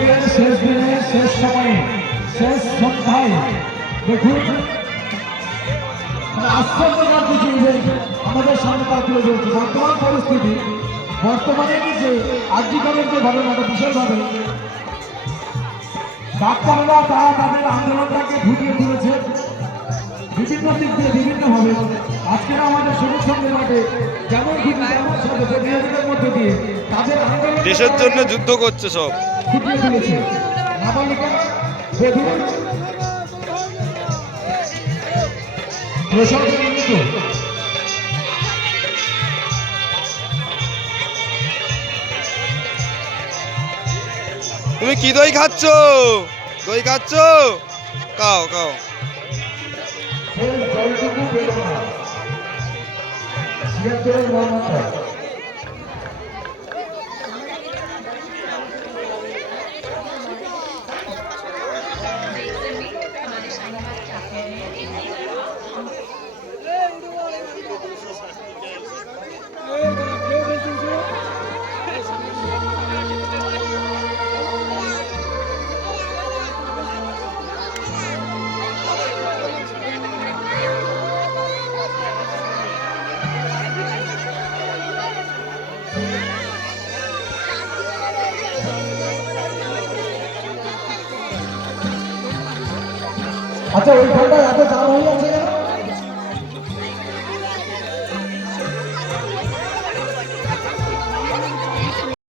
আজকের শেষ দিনে শেষ সময়ে শেষ সন্ধ্যায় দেখুন আশ্চর্যকর কিছু ইভেন্ট আমাদের সামনে তার তুলে ধরছে। বর্তমান পরিস্থিতি বর্তমানে যে আর্যিকরের যে ঘটনাটা বিশেষভাবে ডাক্তাররা তারা তাদের আন্দোলনটাকে ফুটিয়ে তুলেছে বিভিন্ন দিক দিয়ে বিভিন্নভাবে। আজকের আমাদের সবুজ সঙ্গে মাঠে যেমন বিরোধীদের মধ্যে দিয়ে তাদের আন্দোলন দেশের জন্য যুদ্ধ করছে সব ফুটিয়ে তুলেছে। নাবালিকা তুমি কি দই খাচ্ছ? দই খাচ্ছ? খাও খাও। জলটুকু পেল না 76 মর্মান্তা। আচ্ছা ওইখানটা এত জাম হয়ে যাচ্ছে কেন?